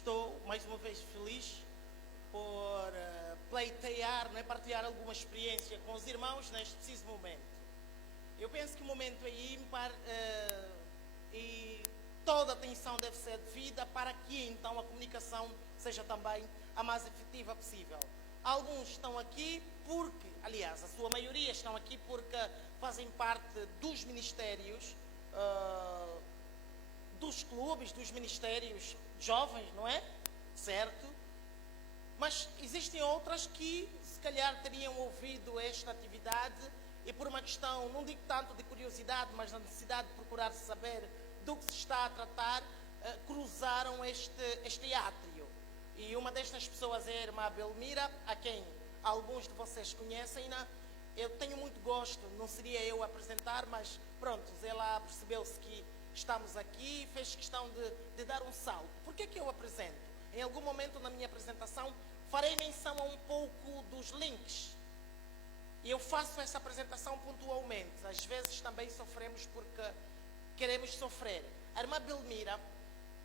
estou mais uma vez feliz por pleitear, né, partilhar alguma experiência com os irmãos neste preciso momento. Eu penso que o momento é ímpar e toda a atenção deve ser devida para que então a comunicação seja também a mais efetiva possível. Alguns estão aqui porque, aliás, a sua maioria estão aqui porque fazem parte dos ministérios, dos clubes, dos ministérios jovens, não é? Certo? Mas existem outras que, se calhar, teriam ouvido esta atividade e por uma questão, não digo tanto de curiosidade, mas na necessidade de procurar saber do que se está a tratar, cruzaram este átrio. E uma destas pessoas é a irmã Belmira, a quem alguns de vocês conhecem-na. Eu tenho muito gosto, não seria eu a apresentar, mas pronto, ela percebeu-se que estamos aqui e fez questão de dar um salto. Por que é que eu apresento? Em algum momento na minha apresentação farei menção a um pouco dos links. E eu faço essa apresentação pontualmente. Às vezes também sofremos porque queremos sofrer. A irmã Belmira,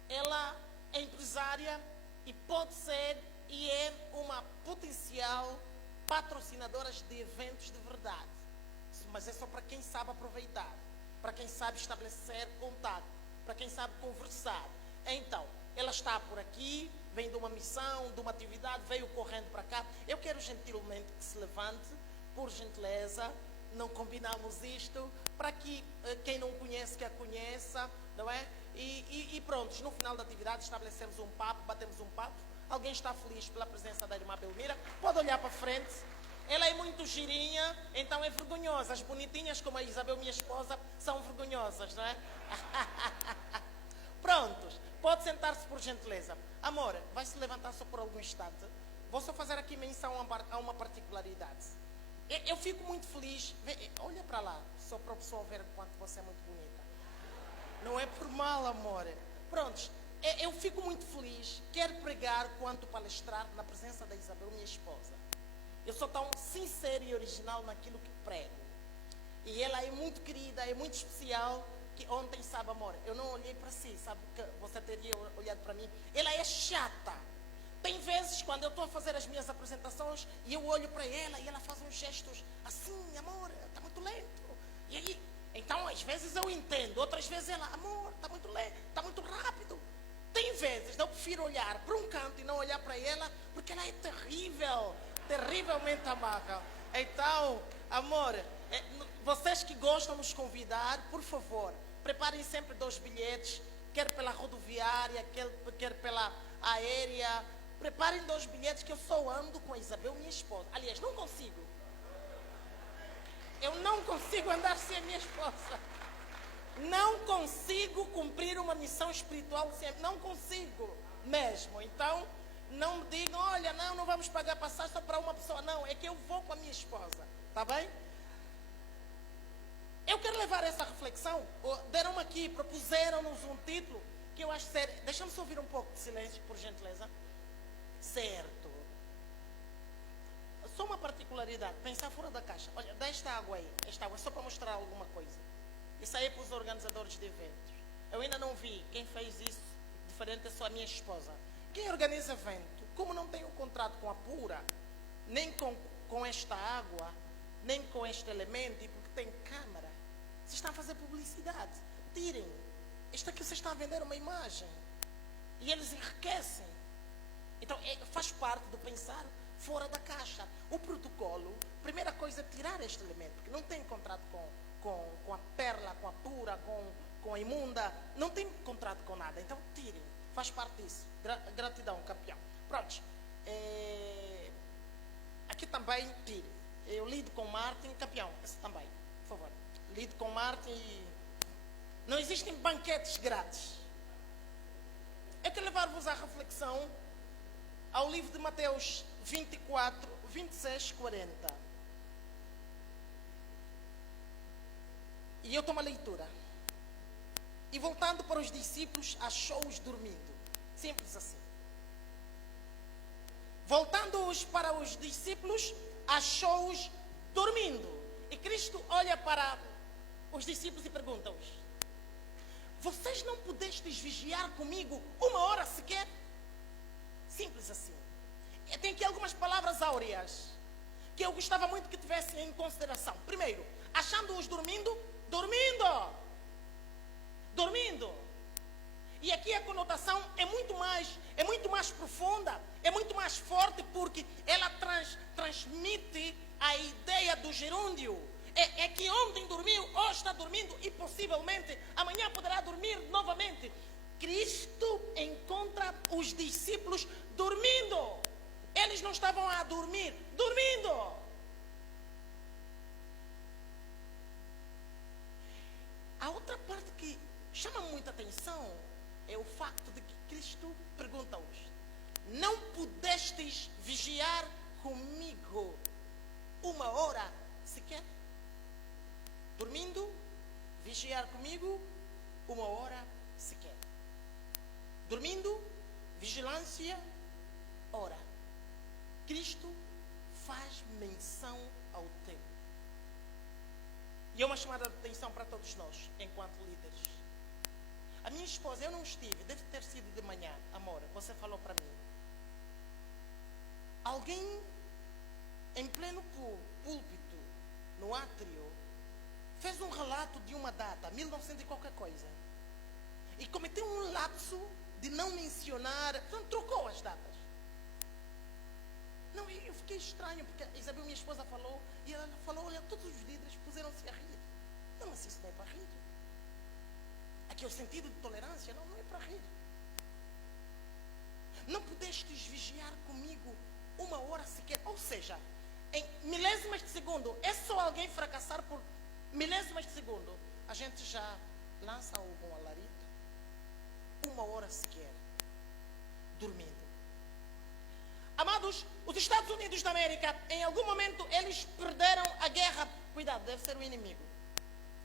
ela é empresária e pode ser e é uma potencial patrocinadora de eventos de verdade. Mas é só para quem sabe aproveitar, para quem sabe estabelecer contato, para quem sabe conversar. Então, ela está por aqui, vem de uma missão, de uma atividade, veio correndo para cá. Eu quero gentilmente que se levante, por gentileza, não combinamos isto, para que quem não conhece, que a conheça, não é? E pronto, no final da atividade estabelecemos um papo, batemos um papo. Alguém está feliz pela presença da irmã Belmira? Pode olhar para frente. Ela é muito girinha, então é vergonhosa. As bonitinhas, como a Isabel, minha esposa, são vergonhosas, não é? Prontos, pode sentar-se por gentileza. Amor, vai se levantar só por algum instante. Vou só fazer aqui menção a uma particularidade. Eu fico muito feliz. Olha para lá, só para o pessoal ver quanto você é muito bonita. Não é por mal, amor. Prontos, eu fico muito feliz, quer pregar quanto palestrar na presença da Isabel, minha esposa. Eu sou tão sincero e original naquilo que prego. E ela é muito querida, é muito especial, que ontem, sabe, amor, eu não olhei para si, sabe, que você teria olhado para mim. Ela é chata. Tem vezes, quando eu estou a fazer as minhas apresentações, e eu olho para ela, e ela faz uns gestos assim, amor, está muito lento. E aí, então, às vezes eu entendo, outras vezes ela, amor, está muito lento, está muito rápido. Tem vezes, eu prefiro olhar para um canto e não olhar para ela, porque ela é terrível, terrivelmente amável. Então, amor, vocês que gostam de nos convidar, por favor, preparem sempre 2 bilhetes, quer pela rodoviária, quer pela aérea. Preparem 2 bilhetes, que eu só ando com a Isabel, minha esposa. Aliás, não consigo. Eu não consigo andar sem a minha esposa. Não consigo cumprir uma missão espiritual sem... Não consigo mesmo. Então, não me digam, olha, não vamos pagar passagem só para uma pessoa. Não, é que eu vou com a minha esposa. Está bem? Eu quero levar essa reflexão. Deram aqui, propuseram-nos um título que eu acho sério. Deixa-me só ouvir um pouco de silêncio, por gentileza. Certo. Só uma particularidade, pensar fora da caixa. Olha, dá esta água aí. Esta água é só para mostrar alguma coisa. Isso aí é para os organizadores de eventos. Eu ainda não vi quem fez isso, diferente é só a minha esposa. Quem organiza evento, como não tem um contrato com a Pura, nem com esta água, nem com este elemento, e porque tem câmara, vocês estão a fazer publicidade. Tirem. Isto aqui vocês estão a vender uma imagem. E eles enriquecem. Então, faz parte do pensar fora da caixa. O protocolo, primeira coisa é tirar este elemento, porque não tem contrato com a Perla, com a Pura, com a Imunda, não tem contrato com nada. Então, tirem. Faz parte disso. Gratidão, campeão. Pronto. Aqui também, tire. Eu lido com Martin, campeão. Esse também, por favor. Lido com Martin e... Não existem banquetes grátis. Eu quero levar-vos à reflexão ao livro de Mateus 24, 26, 40. E eu tomo a leitura. E voltando para os discípulos, achou-os dormindo. Simples assim. Voltando-os para os discípulos, achou-os dormindo. E Cristo olha para os discípulos e pergunta-os: vocês não pudestes vigiar comigo 1 hora sequer? Simples assim. Tem aqui algumas palavras áureas que eu gostava muito que tivessem em consideração. Primeiro, achando-os dormindo. E aqui a conotação é muito mais profunda, é muito mais forte, porque ela transmite a ideia do gerúndio. É que ontem dormiu, hoje está dormindo e possivelmente amanhã poderá dormir novamente. Cristo encontra os discípulos dormindo. Eles não estavam a dormir, dormindo. A outra parte que chama muita atenção é o facto de que Cristo pergunta-os: não pudestes vigiar comigo uma hora sequer? Dormindo, vigiar comigo uma hora sequer. Dormindo, vigilância, ora. Cristo faz menção ao tempo. E é uma chamada de atenção para todos nós, enquanto líderes. A minha esposa, eu não estive, deve ter sido de manhã, amor, você falou para mim. Alguém em pleno púlpito, no átrio, fez um relato de uma data, 1900 e qualquer coisa. E cometeu um lapso de não mencionar, então trocou as datas. Não, eu fiquei estranho, porque a Isabel, minha esposa, falou, e ela falou, olha, todos os líderes puseram-se a rir. Não, mas isso não é para rir. Aqui é o sentido de tolerância, não é para rir. Não pudestes vigiar comigo uma hora sequer. Ou seja, em milésimas de segundo, é só alguém fracassar por milésimas de segundo, a gente já lança algum alarido. Uma hora sequer, dormindo. Amados, os Estados Unidos da América, em algum momento, eles perderam a guerra. Cuidado, deve ser o inimigo.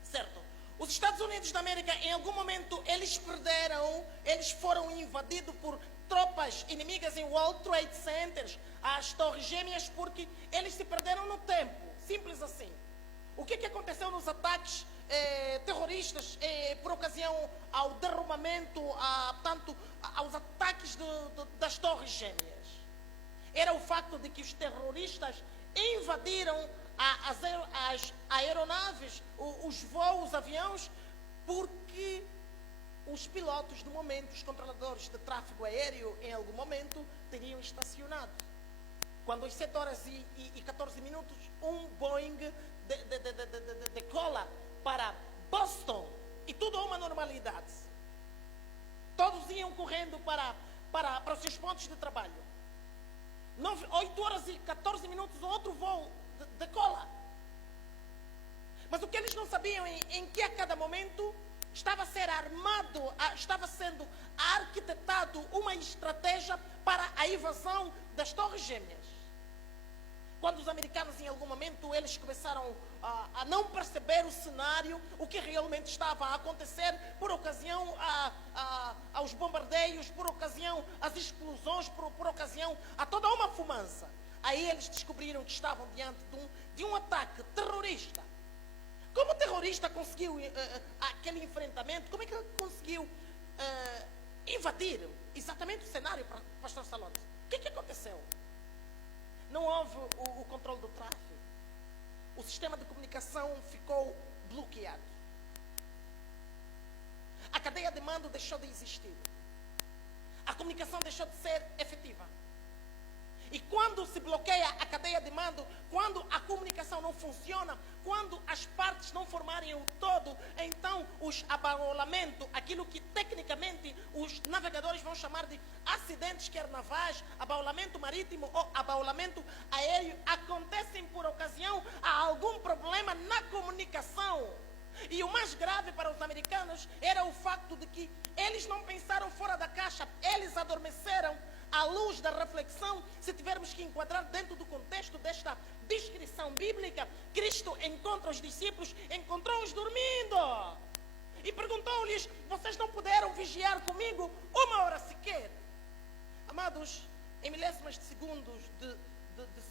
Certo? Os Estados Unidos da América, em algum momento, eles foram invadidos por tropas inimigas em World Trade Centers, as Torres Gêmeas, porque eles se perderam no tempo. Simples assim. O que aconteceu nos ataques terroristas por ocasião ao derrubamento, aos ataques das Torres Gêmeas? Era o facto de que os terroristas invadiram as aeronaves, os voos, os aviões, porque os pilotos, do momento, os controladores de tráfego aéreo, em algum momento, teriam estacionado. Quando às 7 horas e 14 minutos, um Boeing decola para Boston, e tudo a uma normalidade. Todos iam correndo para os seus pontos de trabalho. 8 horas e 14 minutos, outro voo decola. Mas o que eles não sabiam em que a cada momento estava sendo arquitetado uma estratégia para a invasão das Torres Gêmeas. Quando os americanos, em algum momento, eles começaram a não perceber o cenário, o que realmente estava a acontecer, por ocasião aos bombardeios, por ocasião às explosões, por ocasião a toda uma fumaça. Aí eles descobriram que estavam diante de um ataque terrorista. Como o terrorista conseguiu aquele enfrentamento? Como é que ele conseguiu invadir exatamente o cenário, pastor Salões? O que aconteceu? Não houve o controle do tráfego. O sistema de comunicação ficou bloqueado. A cadeia de mando deixou de existir. A comunicação deixou de ser efetiva. E quando se bloqueia a cadeia de mando, quando a comunicação não funciona, quando as partes não formarem o todo, então os abaulamentos, aquilo que tecnicamente os navegadores vão chamar de acidentes, quer navais, abaulamento marítimo ou abaulamento aéreo, acontecem por ocasião a algum problema na comunicação. E o mais grave para os americanos era o facto de que eles não pensaram fora da caixa, eles adormeceram. À luz da reflexão, se tivermos que enquadrar dentro do contexto desta descrição bíblica, Cristo encontra os discípulos, encontrou-os dormindo. E perguntou-lhes: vocês não puderam vigiar comigo uma hora sequer? Amados, em milésimas de segundos de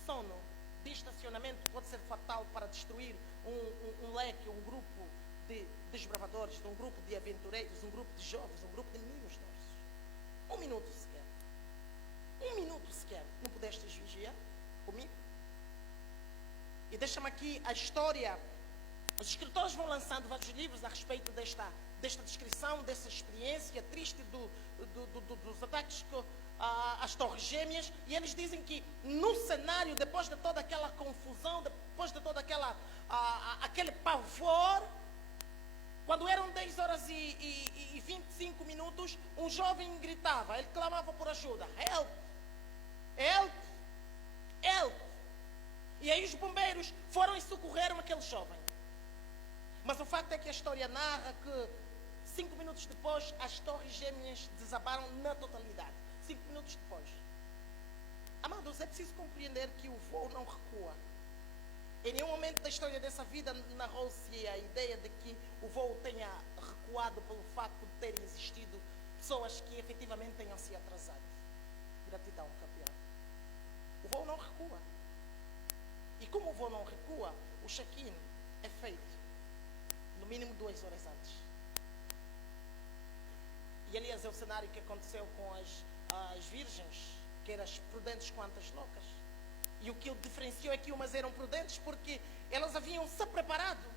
sono, de estacionamento, pode ser fatal para destruir um leque, um grupo de desbravadores, um grupo de aventureiros, um grupo de jovens, um grupo de meninos nossos. 1 minuto sequer. 1 deixa-me aqui a história. Os escritores vão lançando vários livros a respeito desta descrição, dessa experiência triste dos ataques às Torres Gêmeas. E eles dizem que no cenário, depois de toda aquela confusão, depois de todo aquele pavor, quando eram 10 horas e 25 minutos, um jovem gritava, ele clamava por ajuda. Help! Help! Help! E aí os bombeiros foram e socorreram aquele jovem. Mas o facto é que a história narra que 5 minutos depois as Torres Gêmeas desabaram na totalidade. 5 minutos depois. Amados, é preciso compreender que o voo não recua. Em nenhum momento da história dessa vida narrou-se a ideia de que o voo tenha recuado pelo facto de terem existido pessoas que efetivamente tenham se atrasado. Gratidão, campeão. O voo não recua. E como o voo não recua, o check-in é feito no mínimo 2 horas antes. E aliás é o cenário que aconteceu com as virgens, que eram as prudentes quanto as loucas. E o que o diferenciou é que umas eram prudentes porque elas haviam se preparado,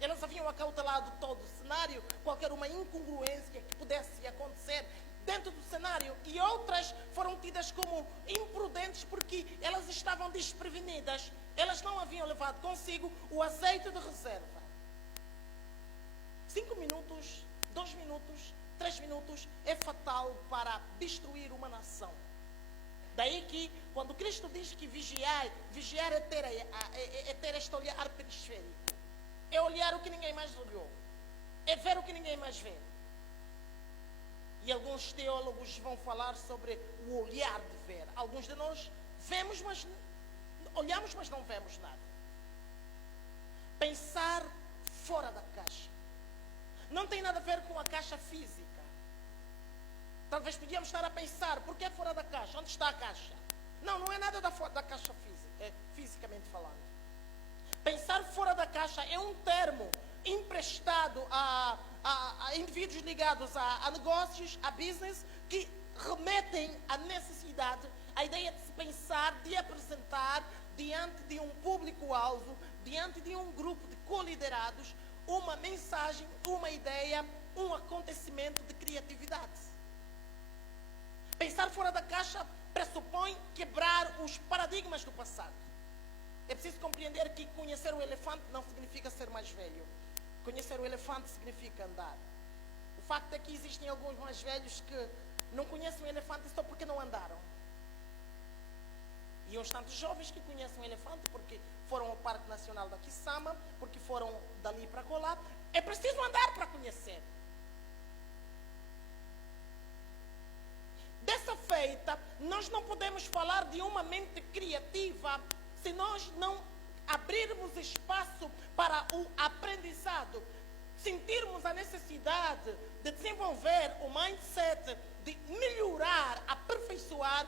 elas haviam acautelado todo o cenário, qualquer uma incongruência que pudesse acontecer dentro do cenário, e outras foram tidas como imprudentes porque elas estavam desprevenidas, elas não haviam levado consigo o azeite de reserva. 5 minutos, 2 minutos, 3 minutos é fatal para destruir uma nação. Daí que, quando Cristo diz que vigiar é ter este olhar periférico. É olhar o que ninguém mais olhou. É ver o que ninguém mais vê. E alguns teólogos vão falar sobre o olhar de ver. Alguns de nós vemos, mas olhamos, mas não vemos nada. Pensar fora da caixa. Não tem nada a ver com a caixa física. Talvez podíamos estar a pensar, por que fora da caixa? Onde está a caixa? Não, não é nada da caixa física, fisicamente falando. Pensar fora da caixa é um termo emprestado a indivíduos ligados a negócios, a business, que remetem à necessidade, à ideia de se pensar, de apresentar diante de um público-alvo, diante de um grupo de co-liderados, uma mensagem, uma ideia, um acontecimento de criatividade. Pensar fora da caixa pressupõe quebrar os paradigmas do passado. É preciso compreender que conhecer o elefante não significa ser mais velho. Conhecer o elefante significa andar. O facto é que existem alguns mais velhos que não conhecem o elefante só porque não andaram. E uns tantos jovens que conhecem o elefante porque foram ao Parque Nacional da Kisama, porque foram dali para colar. É preciso andar para conhecer. Dessa feita, nós não podemos falar de uma mente criativa se nós não abrirmos espaço para o aprendizado, sentirmos a necessidade de desenvolver o mindset, de melhorar, aperfeiçoar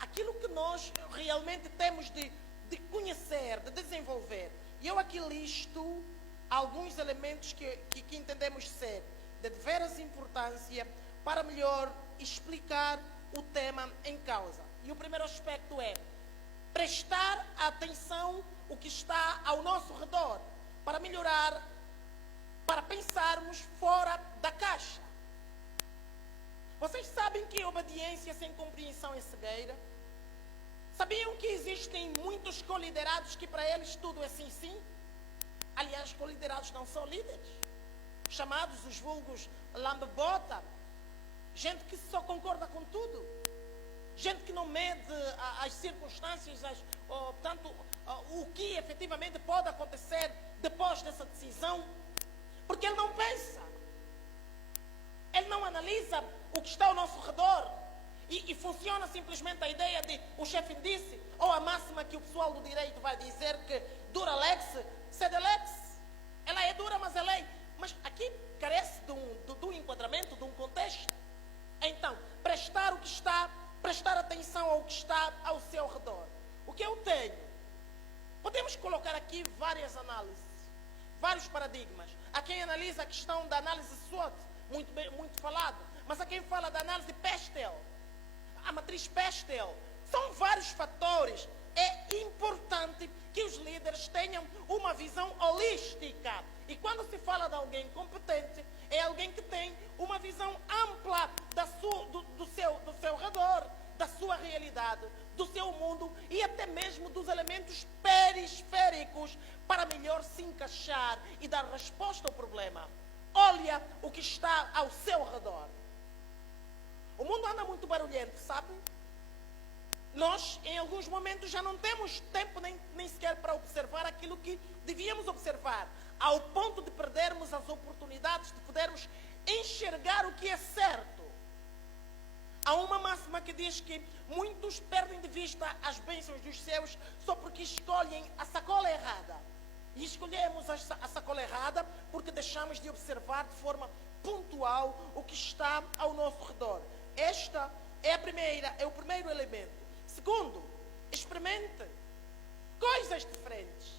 aquilo que nós realmente temos de conhecer, de desenvolver. E eu aqui listo alguns elementos que entendemos ser de veras importância para melhor explicar o tema em causa. E o primeiro aspecto é prestar atenção ao que está ao nosso redor, para melhorar, para pensarmos fora da caixa. Vocês sabem que obediência sem compreensão é cegueira? Sabiam que existem muitos coliderados que para eles tudo é sim, sim? Aliás, coliderados não são líderes. Chamados os vulgos lambebota. Gente que só concorda com tudo. Gente que não mede as circunstâncias, portanto, o que efetivamente pode acontecer depois dessa decisão. Porque ele não pensa. Ele não analisa o que está ao nosso redor. E funciona simplesmente a ideia de o chefe disse, ou a máxima que o pessoal do direito vai dizer que dura lex, sed lex. Ela é dura, mas é lei. Mas aqui carece de um enquadramento, de um contexto. Então, prestar atenção ao que está ao seu redor. O que eu tenho? Podemos colocar aqui várias análises, vários paradigmas. Há quem analisa a questão da análise SWOT, muito falado, mas há quem fala da análise Pestel, a matriz Pestel. São vários fatores é importante que os líderes tenham uma visão holística. E quando se fala de alguém competente, é alguém que tem uma visão ampla do seu redor, da sua realidade, do seu mundo e até mesmo dos elementos periféricos para melhor se encaixar e dar resposta ao problema. Olha o que está ao seu redor. O mundo anda muito barulhento, sabe? Nós, em alguns momentos, já não temos tempo nem sequer para observar aquilo que devíamos observar, ao ponto de perdermos as oportunidades de podermos enxergar o que é certo. Há uma máxima que diz que muitos perdem de vista as bênçãos dos céus só porque escolhem a sacola errada. E escolhemos a sacola errada porque deixamos de observar de forma pontual o que está ao nosso redor. Esta é o primeiro elemento. Segundo, experimente coisas diferentes.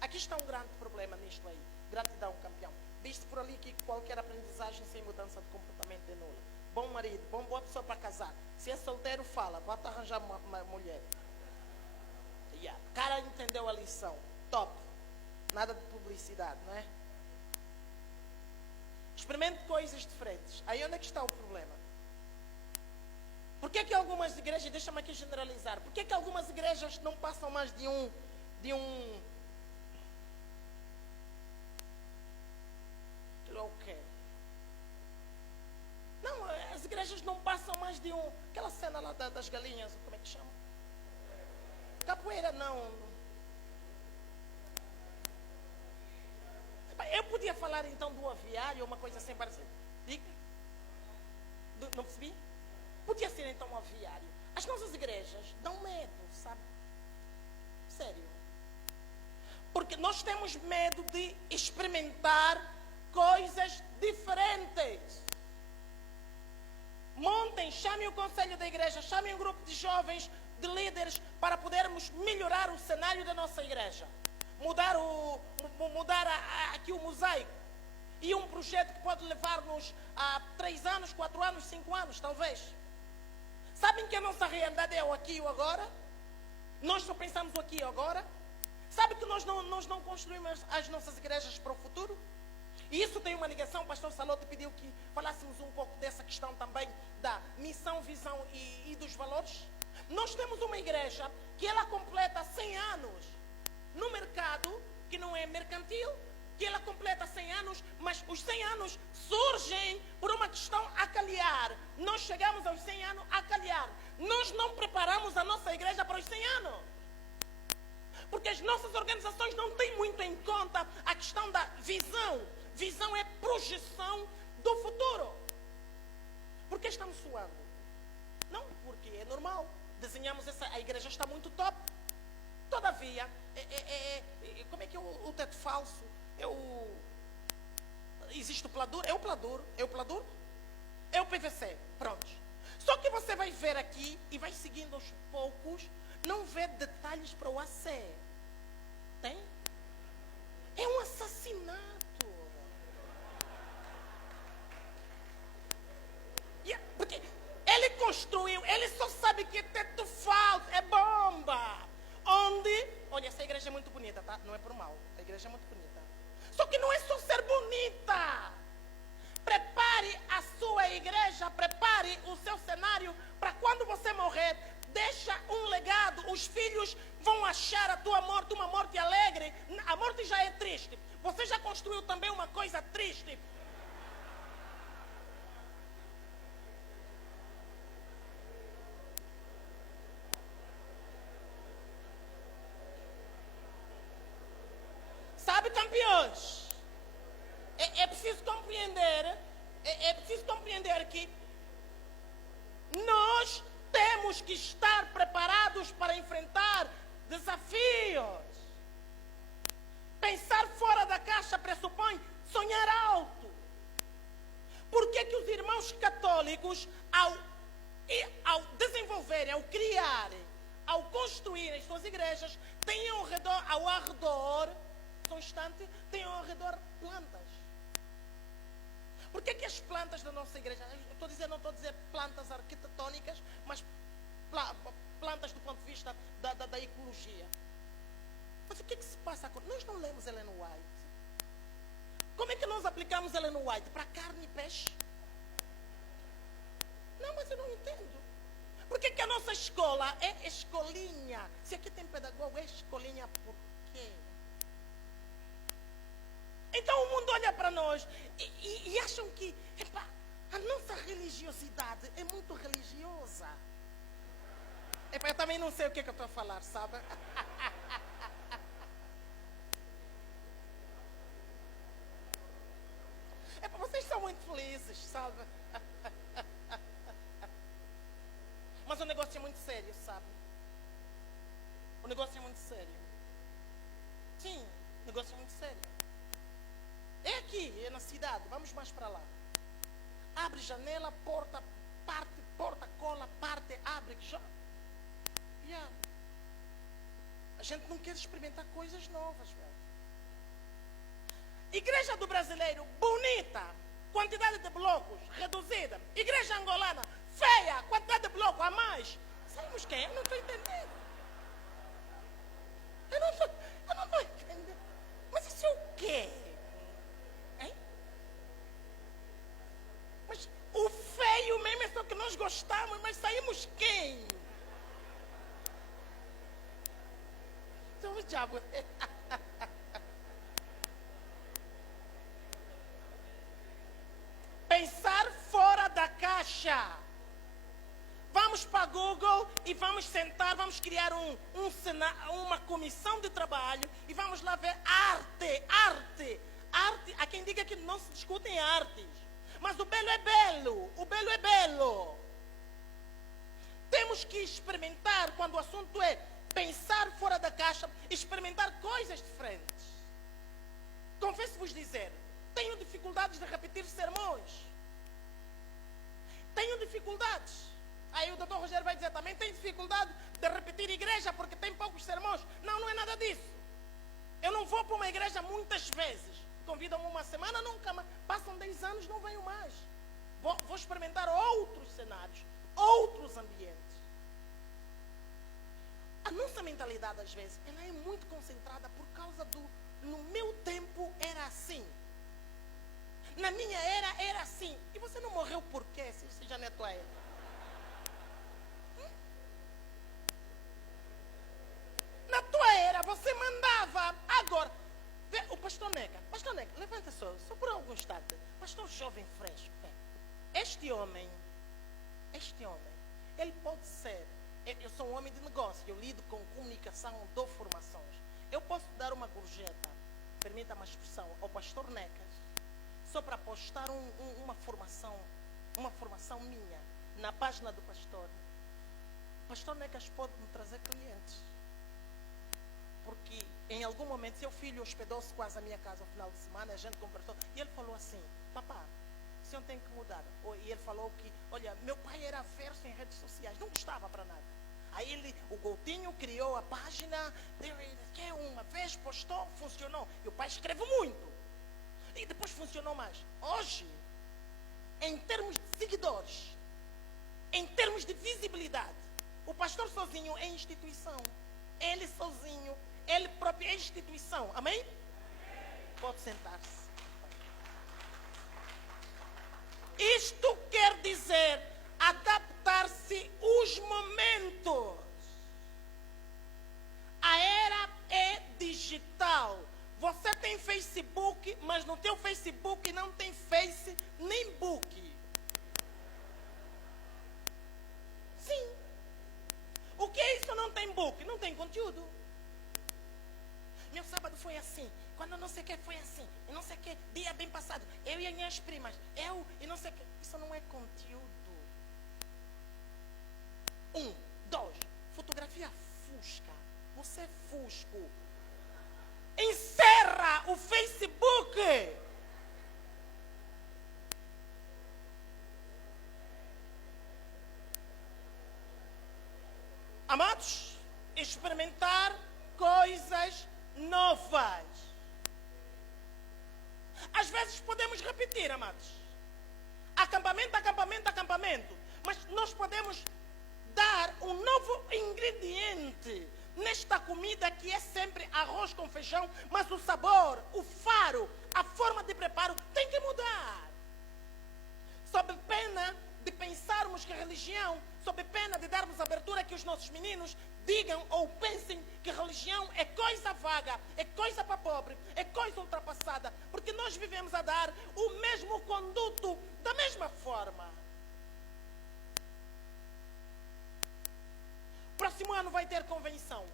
Aqui está um grande problema nisto aí. Gratidão, campeão. Diz-se por ali que qualquer aprendizagem sem mudança de comportamento é nula. Bom marido, boa pessoa para casar. Se é solteiro, fala. Bota arranjar uma mulher. Yeah. O cara entendeu a lição. Top. Nada de publicidade, não é? Experimente coisas diferentes. Aí onde é que está o problema? Por que que algumas igrejas, deixa-me aqui generalizar, por que que algumas igrejas não passam mais de um o quê? Não, as igrejas não passam mais de aquela cena lá das galinhas, como é que chama? Capoeira, não. Eu podia falar então do aviário, uma coisa assim parecida. Diga. Não percebi? Podia ser então um aviário. As nossas igrejas dão medo, sabe? Sério. Porque nós temos medo de experimentar coisas diferentes. Montem, chamem o conselho da igreja, chamem um grupo de jovens, de líderes, para podermos melhorar o cenário da nossa igreja. Mudar aqui o mosaico. E um projeto que pode levar-nos a 3 anos, 4 anos, 5 anos, talvez. Sabem que a nossa realidade é o aqui e o agora? Nós só pensamos o aqui e o agora? Sabe que nós não construímos as nossas igrejas para o futuro? E isso tem uma ligação, o pastor Salote pediu que falássemos um pouco dessa questão também da missão, visão e dos valores. Nós temos uma igreja que ela completa 100 anos no mercado, que não é mercantil, que ela completa 100 anos, mas os 100 anos surgem por uma questão a calhar. Nós chegamos aos 100 anos a calhar. Nós não preparamos a nossa igreja para os 100 anos. Porque as nossas organizações não têm muito em conta a questão da visão. Visão é projeção do futuro. Por que estamos suando? Não, porque é normal. Desenhamos a igreja está muito top. Todavia, como é que é o teto falso? Existe o pladur? É o pladur? É o PVC. Pronto. Só que você vai ver aqui e vai seguindo aos poucos, não vê detalhes para o AC. Tem? É um assassinato. Porque ele construiu, ele só sabe que é teto falso, é bomba. Olha, essa igreja é muito bonita, tá? Não é por mal. A igreja é muito bonita. Só que não é só ser bonita. Prepare a sua igreja, prepare o seu cenário para quando você morrer, deixa um legado. Os filhos vão achar a tua morte uma morte alegre. A morte já é triste. Você já construiu também uma coisa triste. Sabe, campeões? É preciso compreender que nós temos que estar preparados para enfrentar desafios. Pensar fora da caixa pressupõe sonhar alto. Por que que os irmãos católicos, ao desenvolverem, ao criarem, ao construírem suas igrejas, têm ao arredor constante, têm ao redor plantas? Por que que as plantas da nossa igreja, não estou a dizer plantas arquitetônicas, mas plantas do ponto de vista da a ecologia. Mas o que se passa com... Nós não lemos Ellen White. Como é que nós aplicamos Ellen White? Para carne e peixe? Não, mas eu não entendo. Por que a nossa escola é escolinha? Se aqui tem pedagogo, é escolinha por quê? Então o mundo olha para nós e acham que epa, a nossa religiosidade é muito religiosa. Epa, eu também não sei o que eu estou a falar, sabe? Epa, vocês são muito felizes, sabe? Mas o negócio é muito sério, sabe? O negócio é muito sério. Sim, o negócio é muito sério. É aqui, é na cidade, vamos mais para lá. Abre janela, porta, parte, porta, cola, parte, abre, já. Yeah. A gente não quer experimentar coisas novas, velho. Igreja do brasileiro, bonita, quantidade de blocos reduzida. Igreja angolana, feia, quantidade de blocos a mais. Saímos quem? Eu não estou entendendo. Eu não estou entendendo. Mas isso é o quê? Hein? Mas o feio mesmo é só que nós gostamos, mas saímos quem? Então o diabo... Pensar fora da caixa. Vamos para Google e vamos sentar, vamos criar uma comissão de trabalho e vamos lá ver arte. Há quem diga que não se discutem artes, mas o belo é belo. Temos que experimentar, quando o assunto é pensar fora da caixa, experimentar coisas diferentes. Confesso-vos dizer, tenho dificuldades de repetir sermões. Tenho dificuldades. Aí o doutor Rogério vai dizer também, tem dificuldade de repetir igreja porque tem poucos sermões. Não é nada disso. Eu não vou para uma igreja muitas vezes. Convidam-me uma semana, nunca mais. Passam 10 anos, não venho mais. Vou experimentar outros cenários, outros ambientes. A nossa mentalidade, às vezes, ela é muito concentrada por causa do... No meu tempo era assim. Na minha era assim. E você não morreu por quê, se você já não é tua era? Na tua era, você mandava. Agora, vê, o pastor Neca, levanta só por algum instante. Pastor jovem fresco. Este homem, ele pode ser, eu sou um homem de negócio, eu lido com comunicação, dou formações. Eu posso dar uma gorjeta, permita-me a expressão, ao pastor Necas, só para postar uma formação minha na página do pastor. O pastor Necas pode me trazer clientes. Porque em algum momento seu filho hospedou-se quase à minha casa no final de semana, a gente conversou, e ele falou assim, papá, o senhor tem que mudar. E ele falou que, olha, meu pai era averso em redes sociais, não gostava para nada. Aí o Coutinho criou a página, que uma vez postou, funcionou. E o pai escreve muito. E depois funcionou mais. Hoje, em termos de seguidores, em termos de visibilidade, o pastor sozinho é instituição. Ele sozinho, ele próprio é instituição. Amém? Pode sentar-se. Isto quer dizer adaptar-se os momentos. A era é digital. Você tem Facebook, mas no teu Facebook não tem Face nem Book. Sim. O que é isso? Não tem book? Não tem conteúdo. Meu sábado foi assim. Quando não sei o que foi assim. E não sei o que. Dia bem passado. Eu e as minhas primas. Eu e não sei o que. Isso não é conteúdo. 1, 2. Fotografia fusca. Você é fusco. Encerra o Facebook. Amados, experimentar coisas novas. Às vezes podemos repetir, amados. Acampamento. Mas nós podemos dar um novo ingrediente nesta comida que é sempre arroz com feijão, mas o sabor, o faro, a forma de preparo tem que mudar. Sob pena de pensarmos que religião, sob pena de darmos abertura que os nossos meninos digam ou pensem que religião é coisa vaga, é coisa para pobre, é coisa ultrapassada, porque nós vivemos a dar o mesmo conduto da mesma forma. Próximo ano vai ter convenção.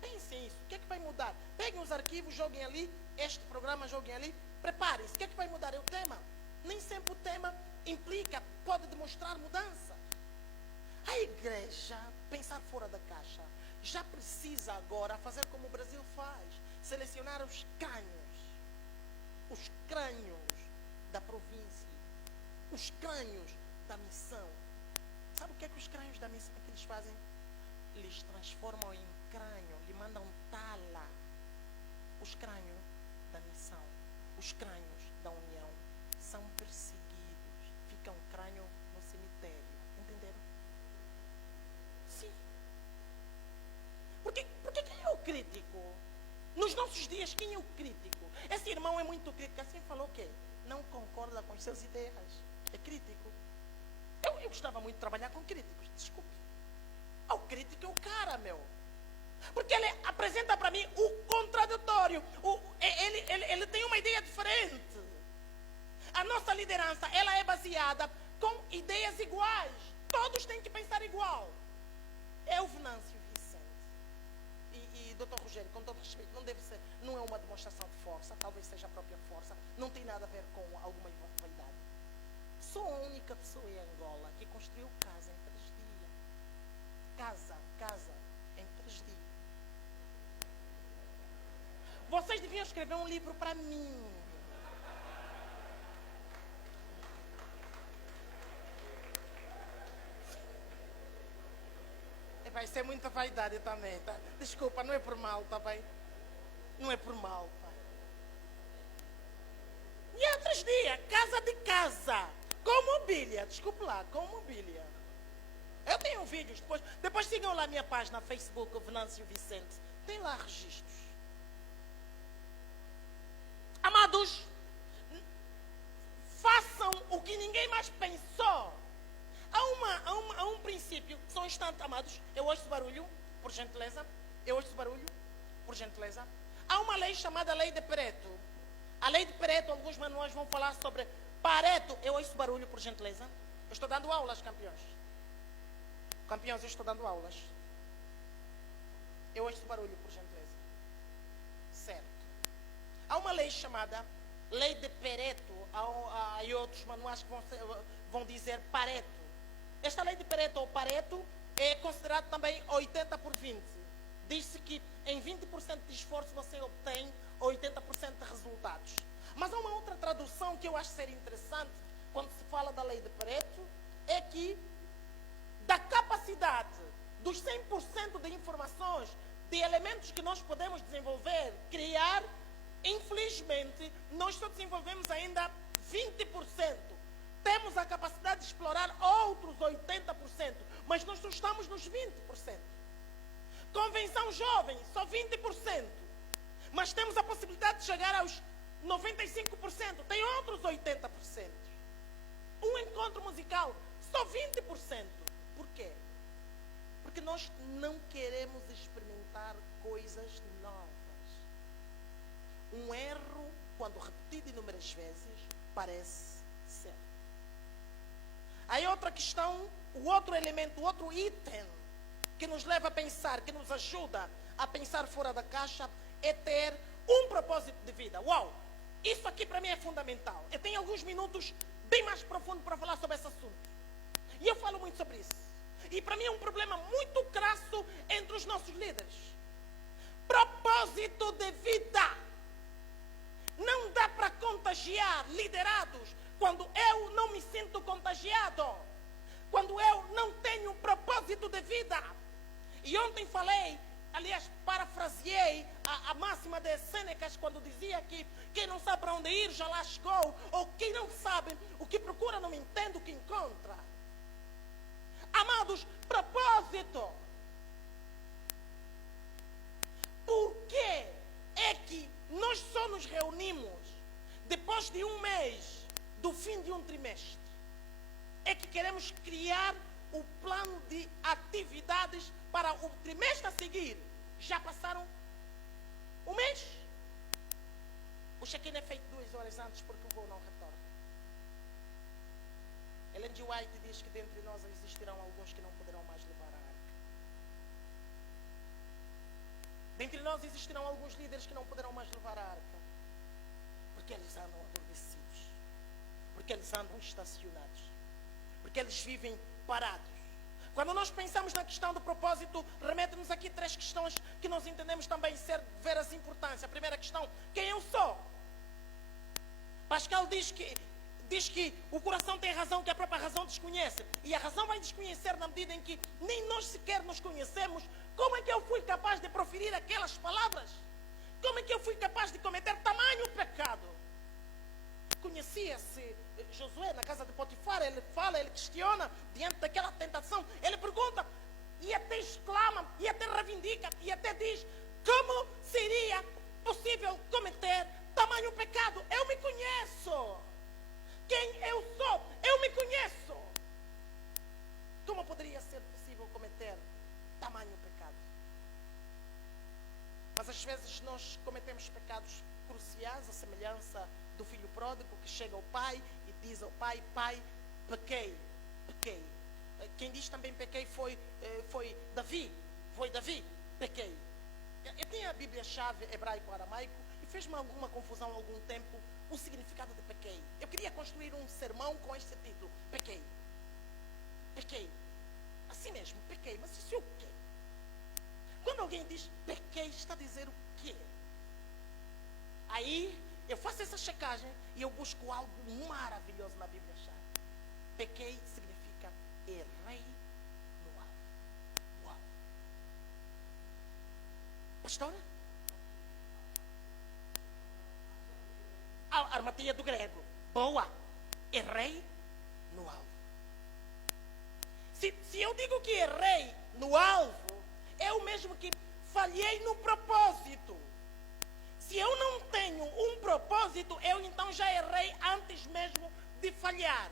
Pensem isso. O que é que vai mudar? Peguem os arquivos, joguem ali. Este programa, joguem ali. Preparem-se. O que é que vai mudar? É o tema. Nem sempre o tema implica, pode demonstrar mudança. A igreja, pensar fora da caixa, já precisa agora fazer como o Brasil faz. Selecionar os crânios da província, os crânios da missão. Sabe o que é que os crânios da missão que eles fazem? Eles transformam em crânio, lhe mandam tala. Os crânios da missão, os crânios da união são perseguidos. Fica um crânio no cemitério. Entenderam? Sim. Porque quem é o crítico? Nos nossos dias, quem é o crítico? Esse irmão é muito crítico. Assim falou o quê? Não concorda com as suas ideias. É crítico. Eu gostava muito de trabalhar com críticos. Desculpe. O crítico é o cara, meu. Porque ele apresenta para mim o contraditório. Ele tem uma ideia diferente. A nossa liderança, ela é baseada com ideias iguais. Todos têm que pensar igual. Eu, Venâncio Vicente e Dr. Rogério, com todo respeito, não é uma demonstração de força, talvez seja a própria força, não tem nada a ver com alguma vaidade. Sou a única pessoa em Angola que construiu casa em 3 dias. Casa em 3 dias. Vocês deviam escrever um livro para mim. Vai ser muita vaidade também, tá? Desculpa, não é por mal, tá bem? Não é por mal, tá? E há 3 dias, casa, com mobília, desculpe lá, com mobília. Eu tenho vídeos, depois sigam lá a minha página no Facebook, Venâncio Vicente. Tem lá registros. Amados, façam o que ninguém mais pensou. Há um princípio, só um instante, amados. Eu ouço barulho, por gentileza. Há uma lei chamada Lei de Pareto. A Lei de Pareto, alguns manuais vão falar sobre Pareto. Eu ouço barulho, por gentileza. Eu estou dando aulas, campeões. Campeões, eu estou dando aulas. Eu ouço barulho, por gentileza. Certo. Há uma lei chamada Lei de Pareto. Há outros manuais que vão dizer Pareto. Esta lei de Pareto ou Pareto é considerado também 80 por 20. Diz-se que em 20% de esforço você obtém 80% de resultados. Mas há uma outra tradução que eu acho ser interessante quando se fala da lei de Pareto, é que da capacidade dos 100% de informações, de elementos que nós podemos desenvolver, criar, infelizmente, nós só desenvolvemos ainda 20%. Temos a capacidade de explorar outros 80%, mas nós só estamos nos 20%. Convenção jovem, só 20%. Mas temos a possibilidade de chegar aos 95%. Tem outros 80%. Um encontro musical, só 20%. Por quê? Porque nós não queremos experimentar coisas novas. Um erro, quando repetido inúmeras vezes, parece certo. Aí outra questão, o outro elemento, o outro item que nos leva a pensar, que nos ajuda a pensar fora da caixa, é ter um propósito de vida. Uau! Isso aqui para mim é fundamental. Eu tenho alguns minutos bem mais profundos para falar sobre esse assunto. E eu falo muito sobre isso. E para mim é um problema muito crasso entre os nossos líderes. Propósito de vida. Não dá para contagiar liderados quando eu não me sinto contagiado. Quando eu não tenho um propósito de vida. E ontem falei, aliás, parafraseei a máxima de Sênecas quando dizia que quem não sabe para onde ir já lá chegou. Ou quem não sabe o que procura não entende o que encontra. Amados, propósito. de um trimestre é que queremos criar o plano de atividades para o trimestre a seguir. Já passaram um mês. O check-in é feito 2 horas antes porque o voo não retorna. Ellen G. White diz que dentre nós existirão alguns que não poderão mais levar a arca. Dentre nós existirão alguns líderes que não poderão mais levar a arca. Porque eles andam adormecidos. Porque eles andam estacionados. Porque eles vivem parados. Quando nós pensamos na questão do propósito, remete-nos aqui 3 questões que nós entendemos também ser de veras importância. A primeira questão, quem eu sou? Pascal diz que o coração tem razão que a própria razão desconhece. E a razão vai desconhecer na medida em que nem nós sequer nos conhecemos. Como é que eu fui capaz de proferir aquelas palavras? Como é que eu fui capaz de cometer tamanho pecado? Conhecia-se Josué na casa de Potifar, ele fala, ele questiona diante daquela tentação, ele pergunta, e até exclama, e até reivindica, e até diz, como seria possível cometer tamanho pecado? Eu me conheço. Quem eu sou? Eu me conheço. Como poderia ser possível cometer tamanho pecado? Mas às vezes nós cometemos pecados cruciais, a semelhança do filho pródigo que chega ao pai e diz ao pai, pai, pequei. Quem diz também pequei foi Davi, pequei. Eu tinha a Bíblia-chave hebraico-aramaico e fez-me alguma confusão há algum tempo o significado de pequei. Eu queria construir um sermão com este título, pequei. Assim mesmo, pequei, mas isso é o quê? Quando alguém diz pequei, está a dizer o quê? Aí eu faço essa checagem e eu busco algo maravilhoso na Bíblia-chave. Pequei significa errei no alvo. Uau! Pastora? A armadilha do grego. Boa! Errei no alvo. Se eu digo que errei no alvo, é o mesmo que falhei no propósito. Se eu não tenho um propósito, eu então já errei antes mesmo de falhar.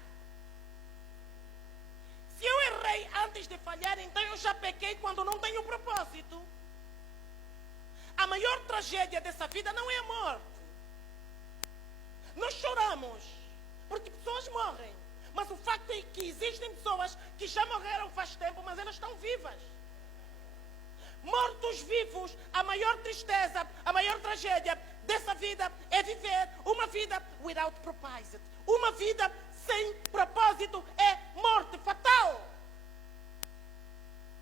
Se eu errei antes de falhar, então eu já pequei quando não tenho propósito. A maior tragédia dessa vida não é a morte. Nós choramos porque pessoas morrem. Mas o facto é que existem pessoas que já morreram faz tempo, mas elas estão vivas. Mortos-vivos, a maior tristeza, a maior tragédia dessa vida é viver uma vida without propósito. Uma vida sem propósito é morte fatal.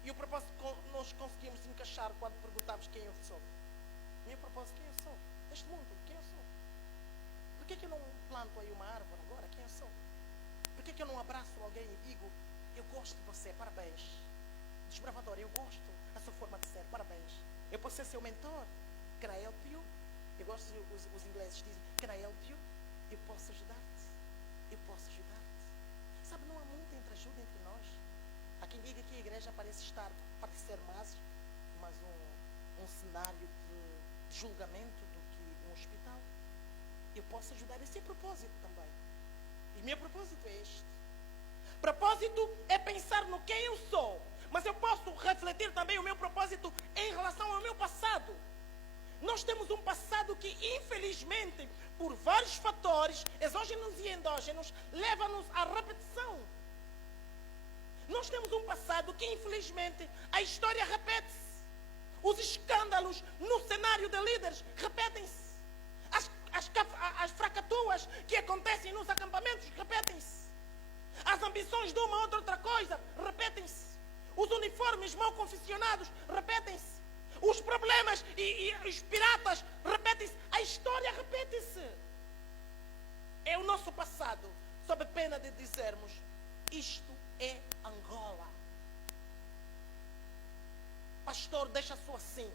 E o propósito nós conseguimos encaixar quando perguntamos quem eu sou. Meu propósito, quem eu sou? Deste mundo, quem eu sou? Por que eu não planto aí uma árvore agora? Quem eu sou? Por que eu não abraço alguém e digo, eu gosto de você, parabéns. Desbravador, eu gosto da sua forma de ser, parabéns. Eu posso ser seu mentor. Can I help you? Eu gosto, os ingleses dizem, can I help you? Eu posso ajudar-te. Eu posso ajudar-te. Sabe, não há muita entreajuda entre nós. Há quem diga que a igreja parece parecer mais um cenário de julgamento do que um hospital. Eu posso ajudar. Esse é propósito também. E meu propósito é este. Propósito é pensar no quem eu sou. Mas eu posso refletir também o meu propósito em relação ao meu passado. Nós temos um passado que, infelizmente, por vários fatores, exógenos e endógenos, leva-nos à repetição. Nós temos um passado que, infelizmente, a história repete-se. Os escândalos no cenário de líderes repetem-se. As fracaturas que acontecem nos acampamentos repetem-se. As ambições de uma ou outra coisa repetem-se. Os uniformes mal confeccionados repetem-se. Os problemas e os piratas repetem-se. A história repete-se. É o nosso passado, sob pena de dizermos, isto é Angola. Pastor, deixa só assim.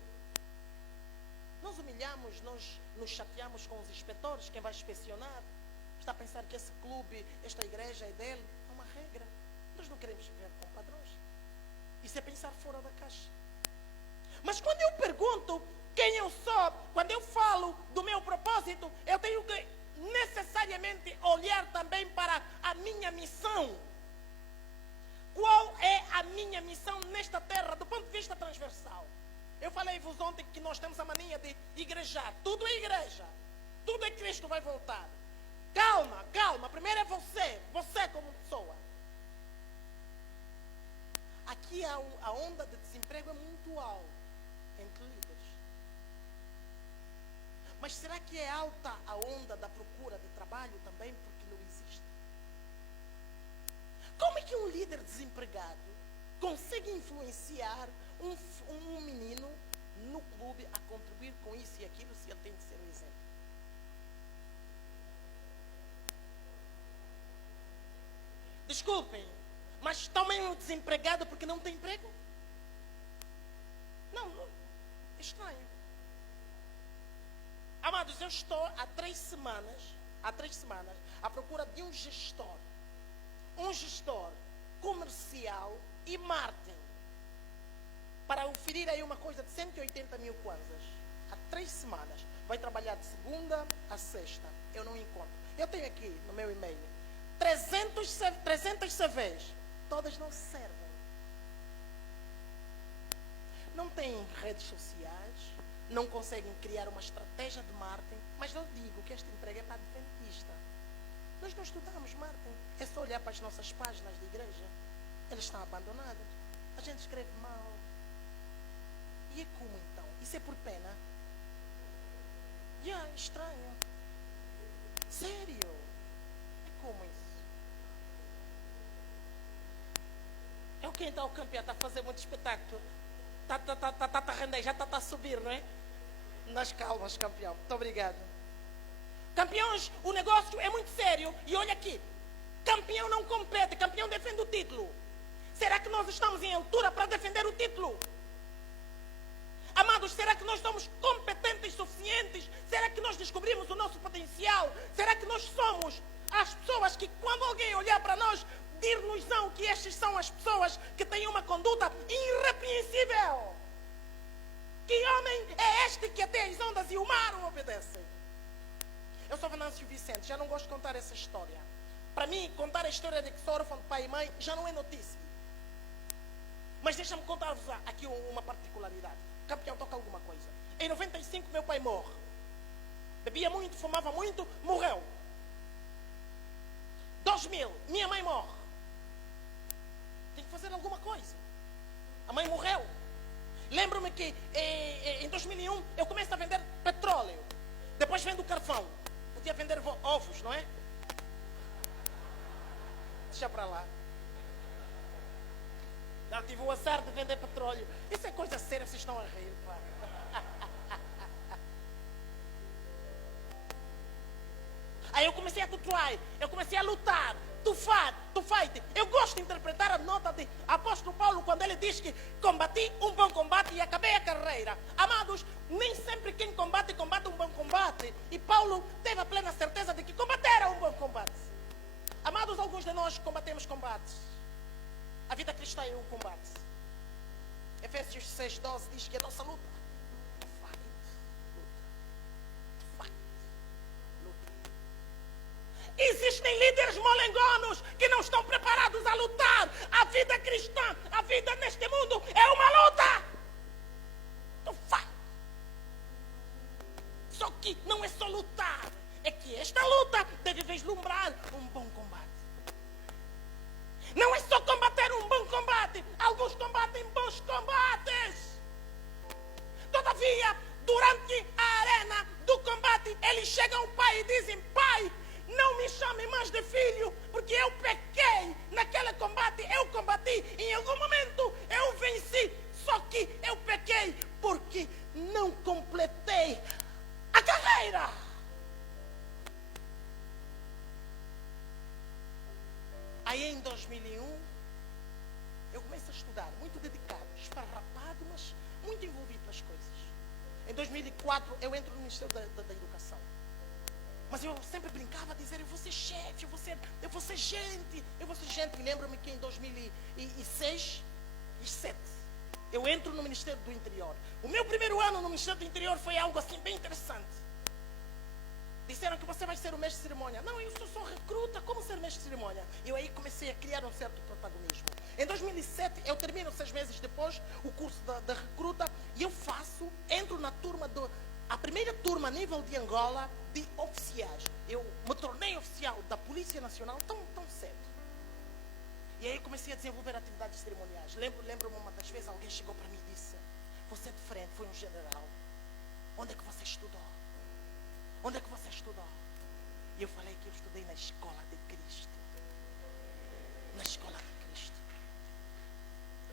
Nós humilhamos, nós nos chateamos com os inspetores, quem vai inspecionar. Está a pensar que esse clube, esta igreja é dele. É uma regra. Nós não queremos viver com padrões. Isso é pensar fora da caixa. Mas quando eu pergunto quem eu sou, quando eu falo do meu propósito, eu tenho que necessariamente olhar também para a minha missão. Qual é a minha missão nesta terra, do ponto de vista transversal? Eu falei-vos ontem que nós temos a mania de igrejar. Tudo é igreja. Tudo é Cristo vai voltar. Calma, calma. Primeiro é você como pessoa. Aqui a onda de desemprego é muito alta entre líderes. Mas será que é alta a onda da procura de trabalho também porque não existe? Como é que um líder desempregado consegue influenciar um menino no clube a contribuir com isso e aquilo se ele tem de ser um exemplo? Desculpem, mas estão mesmo desempregados porque não tem emprego? Não, é estranho. Amados, eu estou há 3 semanas à procura de um gestor comercial e marketing para oferir aí uma coisa de 180 mil kwanzas. Há 3 semanas. Vai trabalhar de segunda a sexta. Eu não encontro. Eu tenho aqui no meu e-mail 300 CVs. Todas não servem. Não têm redes sociais. Não conseguem criar uma estratégia de marketing. Mas eu digo que este emprego é para adventista. Nós não estudamos marketing. É só olhar para as nossas páginas de igreja. Elas estão abandonadas. A gente escreve mal. E é como então? Isso é por pena? Estranho. Sério? É como isso? É o que então o campeão está a fazer muito espetáculo. Está a render, já está a subir, não é? Nas calmas, campeão. Muito obrigado. Campeões, o negócio é muito sério. E olha aqui. Campeão não compete, campeão defende o título. Será que nós estamos em altura para defender o título? Amados, será que nós somos competentes o suficientes? Será que nós descobrimos o nosso potencial? Será que nós somos as pessoas que, quando alguém olhar para nós, dir-nos-ão que estas são as pessoas que têm uma conduta irrepreensível? Que homem é este que até as ondas e o mar o obedecem? Eu sou Venâncio Vicente, já não gosto de contar essa história. Para mim, contar a história de que sou órfão de pai e mãe já não é notícia. Mas deixa-me contar-vos aqui uma particularidade. Campeão, toca alguma coisa. Em 95 meu pai morre. Bebia muito, fumava muito, morreu. 2000, minha mãe morre. Tem que fazer alguma coisa. A mãe morreu. Lembro-me que em 2001 eu começo a vender petróleo. Depois vendo carvão. Podia vender ovos, não é? Deixa para lá. Não, tive o azar de vender petróleo. Isso é coisa séria, vocês estão a rir, pá. Aí eu comecei a tatuar, eu comecei a lutar, to fight. Eu gosto de interpretar a nota de apóstolo Paulo quando ele diz que combati um bom combate e acabei a carreira. Amados, nem sempre quem combate um bom combate. E Paulo teve a plena certeza de que combatera um bom combate. Amados, alguns de nós combatemos combates. A vida cristã é um combate. Efésios 6:12 diz que a nossa luta existem líderes molengonos que não estão preparados a lutar. A vida cristã, a vida neste mundo é uma luta. Só que não é só lutar, é que esta luta deve vislumbrar um bom combate. Não é só combater um bom combate. Alguns combatem bons combates. Todavia, durante a arena do combate, eles chegam ao pai e dizem: Pai, não me chame mais de filho, porque eu pequei naquele combate, eu combati, em algum momento eu venci, só que eu pequei porque não completei a carreira. Aí em 2001, eu começo a estudar, muito dedicado, esfarrapado, mas muito envolvido nas coisas. Em 2004, eu entro no Ministério da Educação. Mas eu sempre brincava a dizer: eu vou ser chefe, eu vou ser gente. E lembro-me que em 2006 e 2007, eu entro no Ministério do Interior. O meu primeiro ano no Ministério do Interior foi algo assim bem interessante. Disseram que você vai ser o mestre de cerimônia. Não, eu sou só recruta, como ser mestre de cerimônia? Eu aí comecei a criar um certo protagonismo. Em 2007, eu termino 6 meses depois o curso da recruta e eu entro na turma a primeira turma a nível de Angola de oficiais. Eu me tornei oficial da Polícia Nacional tão cedo. E aí comecei a desenvolver atividades cerimoniais. Lembro-me uma das vezes alguém chegou para mim e disse: você é diferente, foi um general. Onde é que você estudou? Onde é que você estudou? E eu falei que eu estudei na escola de Cristo. Na escola de Cristo.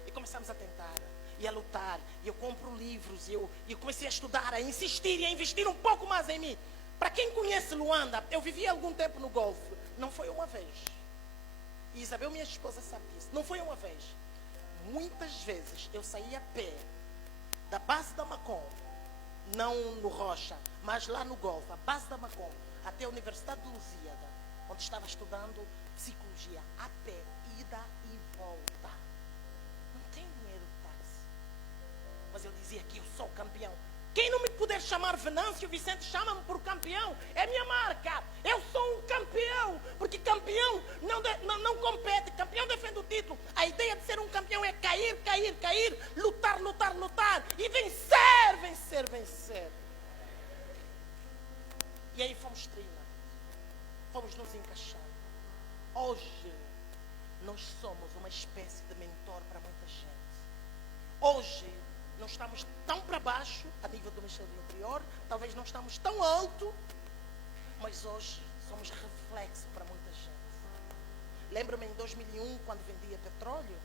E começamos a tentar, e a lutar. E eu compro livros, e eu comecei a estudar, a insistir e a investir um pouco mais em mim. Para quem conhece Luanda, eu vivi algum tempo no Golfo. Não foi uma vez. E Isabel, minha esposa, sabe disso. Não foi uma vez. Muitas vezes eu saía a pé da base da Macom, não no Rocha, mas lá no Golfo, a base da Macom, até a Universidade de Lusíada, onde estava estudando psicologia, a pé, ida e volta. Não tenho dinheiro de táxi. Mas eu dizia que eu sou campeão. Quem não me puder chamar Venâncio Vicente, chama-me por campeão. É minha marca. Eu sou um campeão. Porque campeão não compete. Campeão defende o título. A ideia de ser um campeão é cair, lutar, e vencer. E aí fomos treinando. Fomos nos encaixando. Hoje, nós somos uma espécie de mentor para muita gente. Hoje, não estamos tão para baixo a nível do Ministério do Interior, talvez não estamos tão alto, mas hoje somos reflexo para muita gente. Lembro-me em 2001, quando vendia petróleo,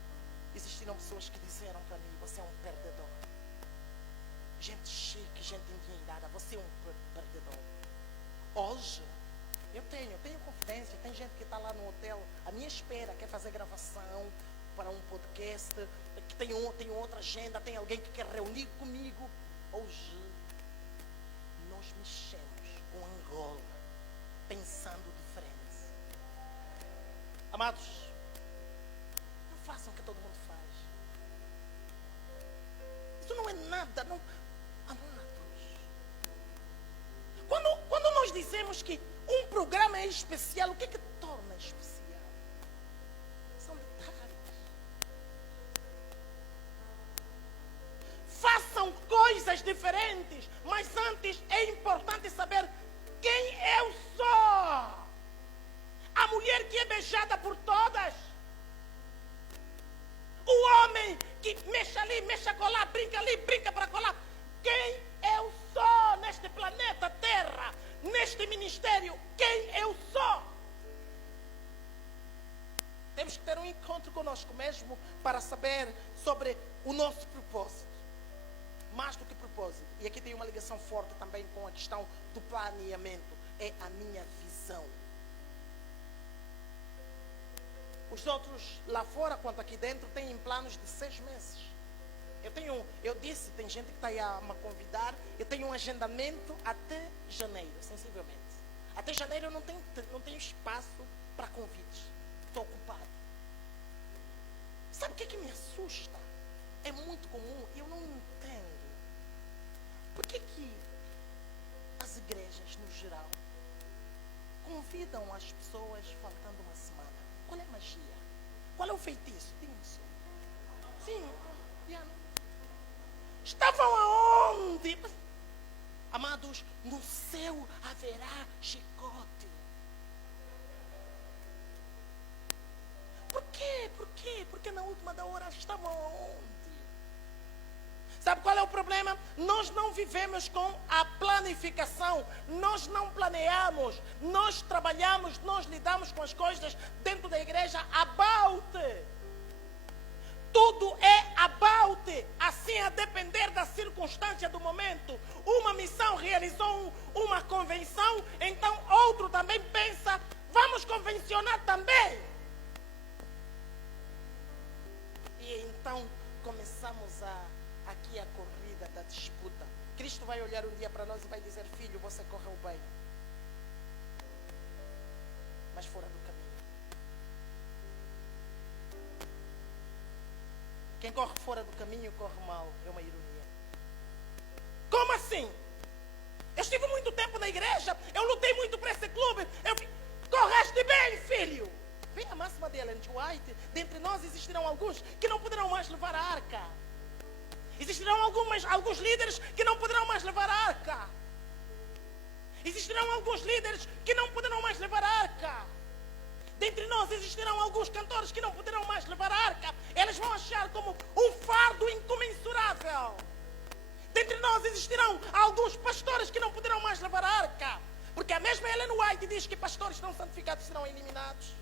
existiram pessoas que disseram para mim: você é um perdedor. Gente chique, gente endinheirada, você é um perdedor. Hoje, eu tenho confidência, tem gente que está lá no hotel à minha espera, quer fazer gravação para um podcast, que tem outra agenda, tem alguém que quer reunir comigo. Hoje, nós mexemos com Angola, pensando diferente. Amados, não façam o que todo mundo faz. Isso não é nada, não. Amados, quando nós dizemos que um programa é especial, o que é que torna especial? São detalhes. Façam coisas diferentes, mas antes é importante saber quem eu sou. A mulher que é beijada por todas. O homem que mexe ali, mexe acolá, brinca ali, brinca para colar. Quem eu sou neste planeta Terra, neste ministério, quem eu sou? Temos que ter um encontro conosco mesmo para saber sobre o nosso propósito. Mais do que propósito. E aqui tem uma ligação forte também com a questão do planeamento. É a minha visão. Os outros lá fora, quanto aqui dentro, têm planos de 6 meses. Eu disse, tem gente que está aí a me convidar, eu tenho um agendamento até janeiro, sensivelmente. Até janeiro eu não tenho espaço para convites. Estou ocupado. Sabe o que me assusta? É muito comum, eu não entendo. Por que as igrejas, no geral, convidam as pessoas faltando uma semana? Qual é a magia? Qual é o feitiço? Isso. Sim. Estavam aonde? Amados, no céu haverá chicote. Por quê? Porque na última da hora estavam aonde? Sabe qual é o problema? Nós não vivemos com a planificação. Nós não planeamos. Nós trabalhamos, nós lidamos com as coisas dentro da igreja about. Tudo é about. Assim, a depender da circunstância do momento. Uma missão realizou uma convenção, então outro também pensa, vamos convencionar também. E então começamos aqui a corrida da disputa. Cristo vai olhar um dia para nós e vai dizer: filho, você correu bem, mas fora do caminho. Quem corre fora do caminho corre mal. É uma ironia. Como assim? Eu estive muito tempo na igreja, eu lutei muito para esse clube. Correste bem, filho. Vem a máxima de Ellen G. White. Dentre nós existirão alguns que não poderão mais levar a arca. Existirão alguns líderes que não poderão mais levar a arca. Existirão alguns líderes que não poderão mais levar a arca. Dentre nós existirão alguns cantores que não poderão mais levar a arca. Eles vão achar como um fardo incomensurável. Dentre nós existirão alguns pastores que não poderão mais levar a arca. Porque a mesma Ellen White diz que pastores não santificados serão eliminados.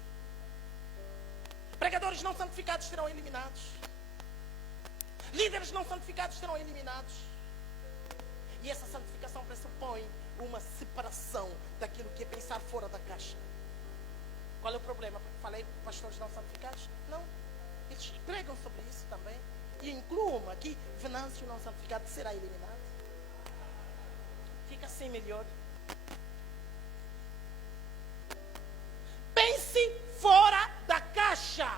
Pregadores não santificados serão eliminados. Líderes não santificados serão eliminados. E essa santificação pressupõe uma separação daquilo que é pensar fora da caixa. Qual é o problema? Falei pastores não santificados? Não. Eles pregam sobre isso também. E incluam aqui, Venâncio não santificado será eliminado. Fica assim melhor. Pense fora da caixa.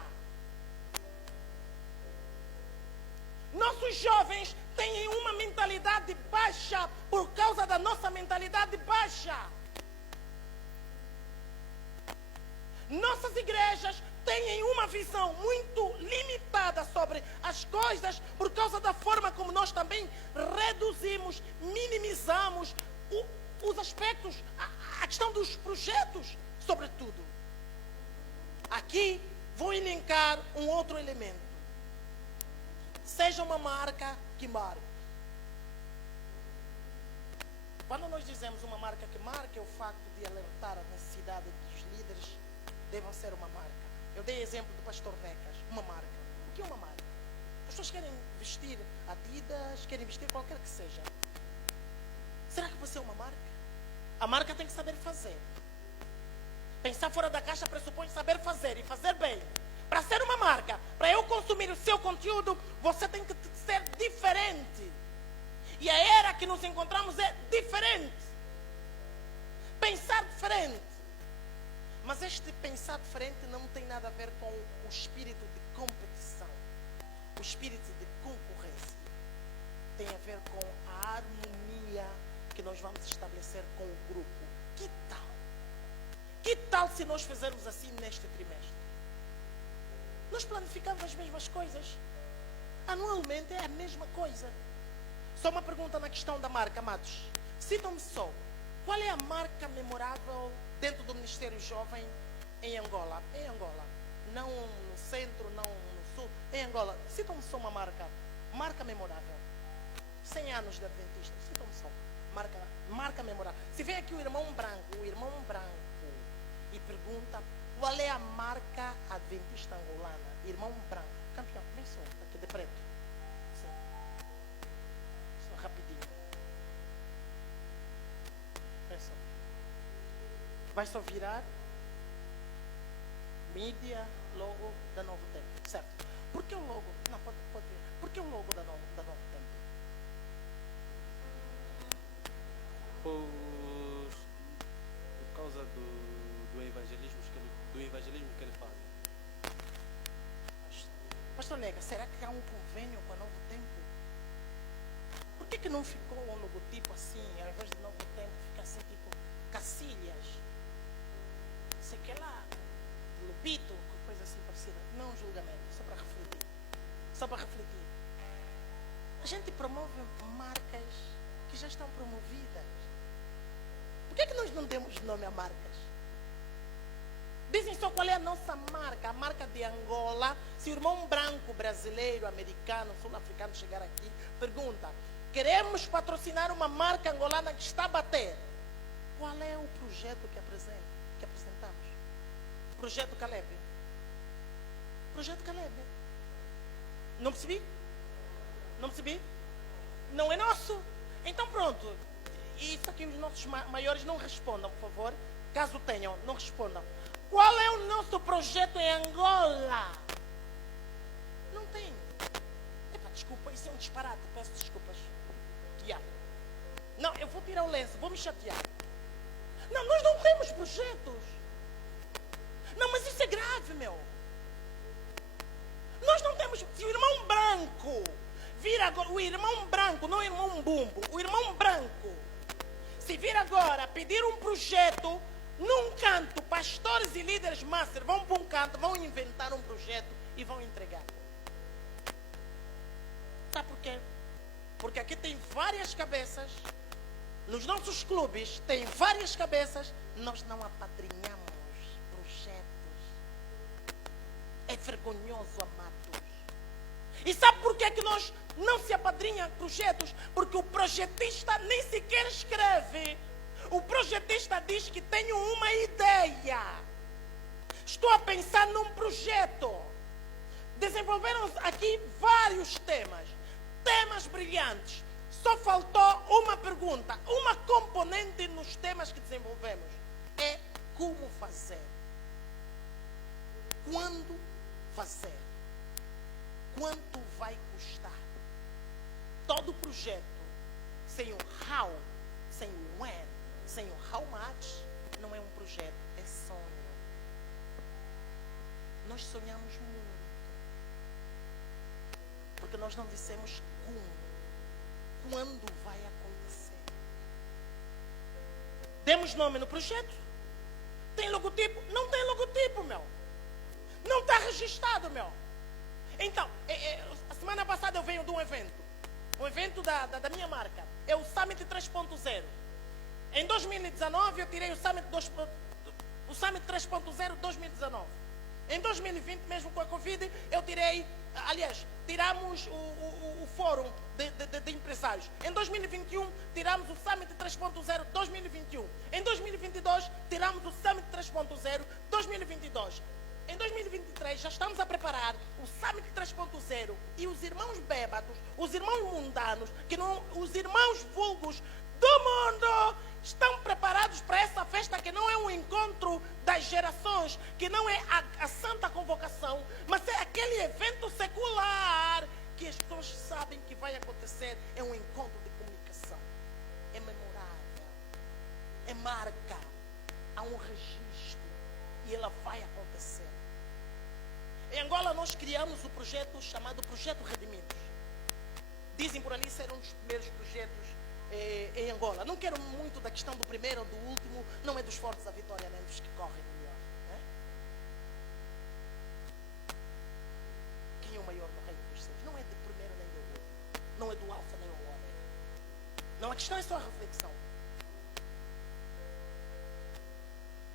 Nossos jovens têm uma mentalidade baixa por causa da nossa mentalidade baixa. Nossas igrejas têm uma visão muito limitada sobre as coisas por causa da forma como nós também reduzimos, minimizamos os aspectos, a questão dos projetos, sobretudo. Aqui vou elencar um outro elemento. Seja uma marca que marque. Quando nós dizemos uma marca que marque, é o facto de alertar a necessidade dos líderes devam ser uma marca. Eu dei exemplo do pastor Necas, uma marca. O que é uma marca? As pessoas querem vestir Adidas, querem vestir qualquer que seja. Será que você é uma marca? A marca tem que saber fazer. Pensar fora da caixa pressupõe saber fazer e fazer bem. Para ser uma marca, para eu consumir o seu conteúdo, você tem que ser diferente. E a era que nos encontramos é diferente. Pensar diferente. Mas este pensar diferente não tem nada a ver com o espírito de competição. O espírito de concorrência. Tem a ver com a harmonia que nós vamos estabelecer com o grupo. Que tal? Que tal se nós fizermos assim neste trimestre? Nós planificamos as mesmas coisas. Anualmente é a mesma coisa. Só uma pergunta na questão da marca, amados. Citam-me só. Qual é a marca memorável dentro do Ministério Jovem em Angola? Em Angola. Não no centro, não no sul. Em Angola. Citam-me só uma marca. Marca memorável. 100 anos de Adventista. Citam-me só. Marca memorável. Se vem aqui o irmão branco e pergunta qual é a marca adventista angolana. Irmão branco. Campeão, vem só, aqui de preto. Sim. Só rapidinho. Vem só. Vai só virar. Mídia, logo da Novo Tempo. Certo. Por que o logo? Não, pode ver. Por que o logo da Novo Tempo? Por causa do evangelismo que ele faz. Pastor Nega, será que há um convênio com a Novo Tempo? Por que não ficou um logotipo assim, ao invés de Novo Tempo, fica assim tipo Cacilhas? Sei que lá, Lubito, coisa assim parecida. Não um julgamento, só para refletir. Só para refletir. A gente promove marcas que já estão promovidas. Por que nós não demos nome a marcas? Dizem só qual é a nossa marca, a marca de Angola. Se o irmão branco, brasileiro, americano, sul-africano chegar aqui, pergunta, queremos patrocinar uma marca angolana que está a bater. Qual é o projeto que apresentamos? Projeto Caleb. Projeto Caleb. Não percebi? Não percebi? Não é nosso. Então pronto. Isso aqui os nossos maiores não respondam, por favor. Caso tenham, não respondam. Qual é o nosso projeto em Angola? Não tem. Epa, desculpa, isso é um disparate. Peço desculpas. Yeah. Não, eu vou tirar o lenço, vou me chatear. Não, nós não temos projetos. Não, mas isso é grave, meu. Nós não temos. Se o irmão branco vir agora, o irmão branco, não o irmão bumbo, o irmão branco, Se vir agora pedir um projeto num canto, pastores e líderes master vão para um canto, vão inventar um projeto e vão entregar. Sabe por quê? Porque aqui tem várias cabeças, nos nossos clubes tem várias cabeças, nós não apadrinhamos projetos. É vergonhoso, amados. E sabe por que nós não se apadrinha projetos? Porque o projetista nem sequer escreve. O projetista diz que tenho uma ideia. Estou a pensar num projeto. Desenvolveram aqui vários temas. Temas brilhantes. Só faltou uma pergunta. Uma componente nos temas que desenvolvemos. É como fazer. Quando fazer. Quanto vai custar? Todo projeto sem o how, sem o when, sem o how much, não é um projeto, é sonho. Nós sonhamos muito. Porque nós não dissemos como. Quando vai acontecer? Demos nome no projeto? Tem logotipo? Não tem logotipo, meu. Não está registrado, meu. Então, a semana passada eu venho de um evento. Um evento da minha marca. É o Summit 3.0. Em 2019 eu tirei o Summit 3.0 2019. Em 2020, mesmo com a Covid, eu tirei, tiramos o fórum de empresários. Em 2021, tiramos o Summit 3.0 2021. Em 2022, tiramos o Summit 3.0 2022. Em 2023 já estamos a preparar o Summit 3.0 e os irmãos bêbados, os irmãos mundanos, os irmãos vulgos do mundo estão preparados para essa festa que não é um encontro das gerações, que não é a santa convocação, mas é aquele evento secular que as pessoas sabem que vai acontecer. É um encontro de comunicação. É memorável. É marca. Há um registro. E ela vai acontecer. Em Angola nós criamos o projeto chamado Projeto Redimidos. Dizem por ali ser um dos primeiros projetos em Angola. Não quero muito da questão do primeiro ou do último. Não é dos fortes a vitória, nem dos que correm melhor. Né? Quem é o maior no reino dos céus? Não é do primeiro nem do último. Não é do alfa nem do ômega. Não, a questão é só a reflexão.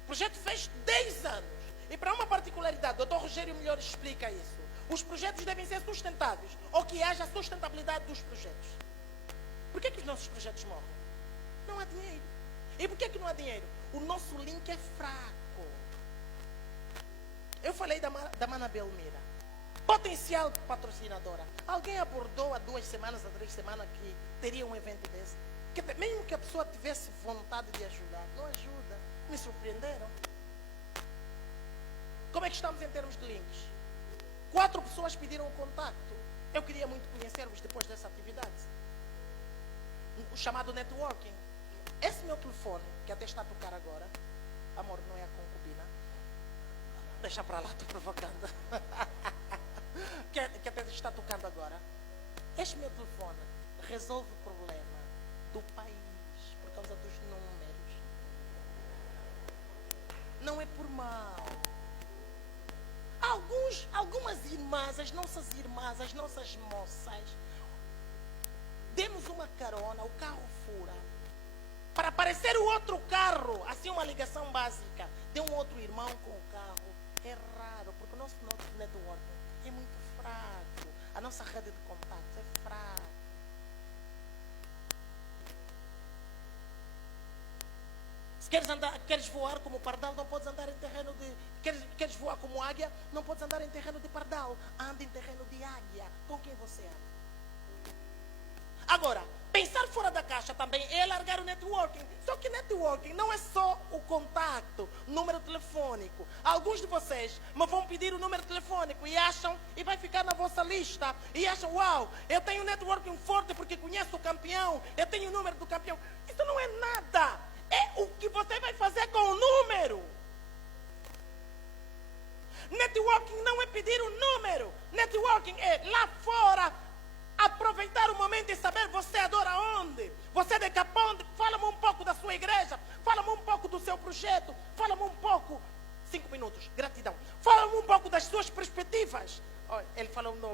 O projeto fez 10 anos. E para uma particularidade, o Dr. Rogério melhor explica isso. Os projetos devem ser sustentados, ou que haja sustentabilidade dos projetos. Por que os nossos projetos morrem? Não há dinheiro. E por que não há dinheiro? O nosso link é fraco. Eu falei da Mana Belmira, potencial patrocinadora. Alguém abordou há 2 semanas, há 3 semanas que teria um evento desse? Que mesmo que a pessoa tivesse vontade de ajudar, não ajuda. Me surpreenderam. Como é que estamos em termos de links? 4 pessoas pediram o contacto. Eu queria muito conhecer-vos depois dessa atividade. O chamado networking. Esse meu telefone, que até está a tocar agora. Amor, não é a concubina. Deixa para lá, estou provocando. que até está tocando agora. Este meu telefone resolve o problema do país por causa dos números. Não é por mal. Algumas irmãs, as nossas moças, demos uma carona, o carro fura. Para aparecer o outro carro, assim uma ligação básica, de um outro irmão com o carro. É raro, porque o nosso networking é muito fraco. A nossa rede de contatos é fraca. Se queres voar como pardal, não podes andar em terreno de... Queres voar como águia, não podes andar em terreno de pardal. Anda em terreno de águia. Com quem você anda? Agora, pensar fora da caixa também é largar o networking. Só que networking não é só o contato, número telefônico. Alguns de vocês me vão pedir o número telefônico e acham, e vai ficar na vossa lista, e acham, uau, eu tenho networking forte porque conheço o campeão, eu tenho o número do campeão. Isso não é nada. É o que você vai fazer com o número. Networking não é pedir o número. Networking é lá fora aproveitar o momento e saber você adora onde. Você é de Capão, fala-me um pouco da sua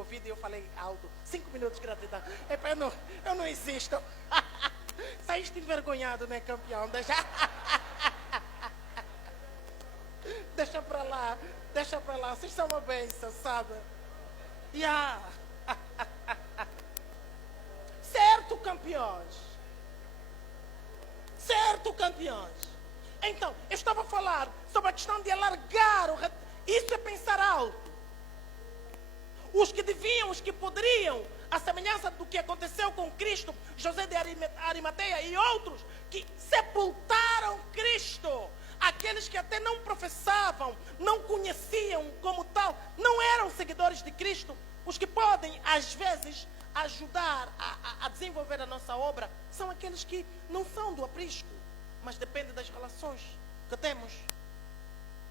ouvido e eu falei alto. 5 minutos de gratidão. Epa, eu não existo. Saíste envergonhado, né, campeão? Deixa pra lá. Vocês são uma bênção, sabe? Yeah. Certo, campeões. Então, eu estava a falar sobre a questão de alargar isso é pensar alto. Os que deviam, os que poderiam, a semelhança do que aconteceu com Cristo, José de Arimateia e outros que sepultaram Cristo. Aqueles que até não professavam, não conheciam como tal, não eram seguidores de Cristo. Os que podem, às vezes, ajudar a desenvolver a nossa obra são aqueles que não são do aprisco, mas depende das relações que temos.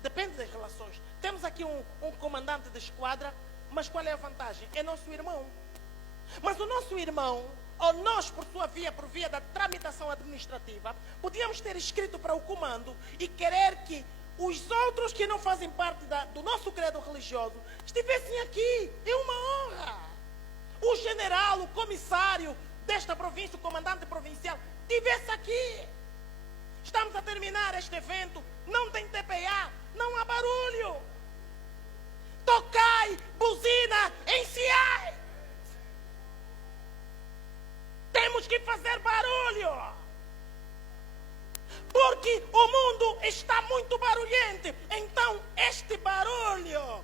Depende das relações. Temos aqui um comandante de esquadra, mas qual é a vantagem? É nosso irmão. Mas o nosso irmão, ou nós, por via da tramitação administrativa, podíamos ter escrito para o comando e querer que os outros que não fazem parte do nosso credo religioso estivessem aqui. É uma honra. O general, o comissário desta província, o comandante provincial, estivesse aqui. Estamos a terminar este evento, não tem TPA, não há barulho. Tocai, buzina, enciai. Temos que fazer barulho. Porque o mundo está muito barulhento. Então, este barulho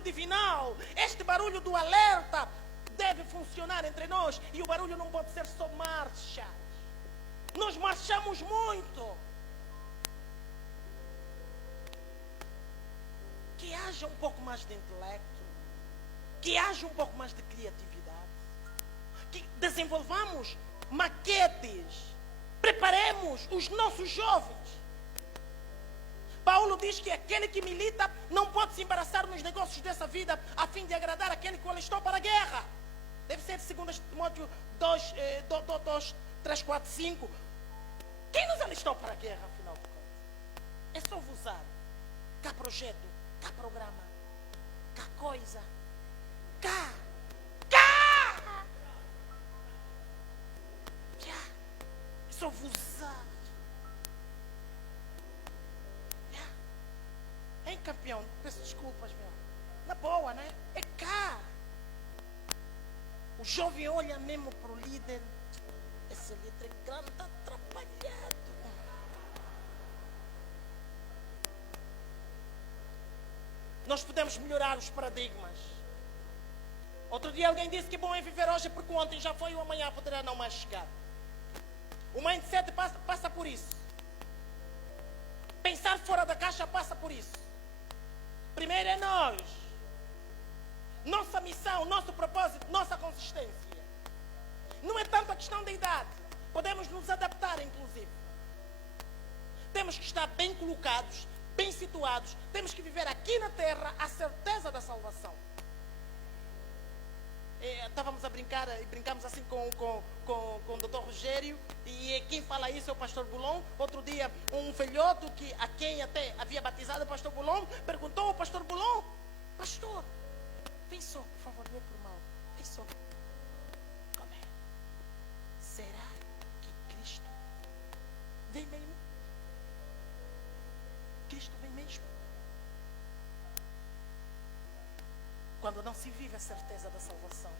divinal, este barulho do alerta, deve funcionar entre nós. E o barulho não pode ser só marcha. Nós marchamos muito. Que haja um pouco mais de intelecto. Que haja um pouco mais de criatividade. Que desenvolvamos maquetes. Preparemos os nossos jovens. Paulo diz que aquele que milita não pode se embaraçar nos negócios dessa vida a fim de agradar aquele que o alistou para a guerra. Deve ser de 2 Timóteo 2, 3, 4, 5. Quem nos alistou para a guerra, afinal de contas? É só vos usar. Cá projeto, cá programa, cá coisa, cá. É só vos usar. Hein, campeão? Peço desculpas, meu. Na boa, né? É cá. O jovem olha mesmo para o líder. Esse líder grande está atrapalhado. Nós podemos melhorar os paradigmas. Outro dia alguém disse que bom é viver hoje porque ontem já foi e o amanhã poderá não mais chegar. O mindset passa por isso. Pensar fora da caixa passa por isso. Primeiro é nós. Nossa missão, nosso propósito, nossa consistência. Não é tanto a questão da idade. Podemos nos adaptar, inclusive. Temos que estar bem colocados, bem situados. Temos que viver aqui na terra a certeza da salvação. Estávamos a brincar e brincamos assim com o Dr. Rogério, e quem fala isso é o pastor Boulon. Outro dia um velhoto a quem até havia batizado o pastor Boulon perguntou ao pastor Boulon: pastor, vem só, por favor, não é por mal, vem só. Como é? Será que Cristo vem mesmo? Cristo vem mesmo? Quando não se vive a certeza da salvação,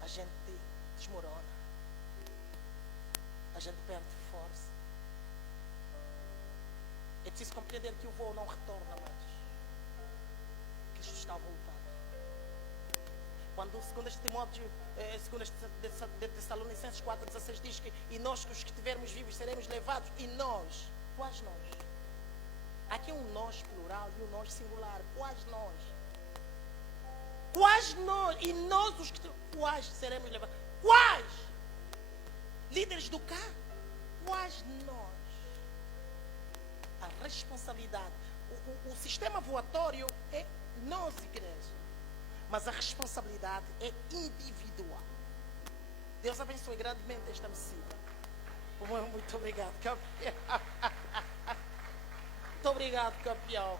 a gente desmorona, a gente perde força. É preciso compreender que o voo não retorna mais. Cristo está a voltar. Quando 2 Timóteo, 2 Tessalonicenses 4,16 diz que e nós, os que estivermos vivos, seremos levados. E nós, quais nós? Aqui um nós plural e um nós singular. Quais nós? Quais nós? E nós os que... Quais seremos levados? Quais? Líderes do cá? Quais nós? A responsabilidade. O sistema voatório é nós, igreja. Mas a responsabilidade é individual. Deus abençoe grandemente esta missão. Muito obrigado, campeão. Muito obrigado, campeão.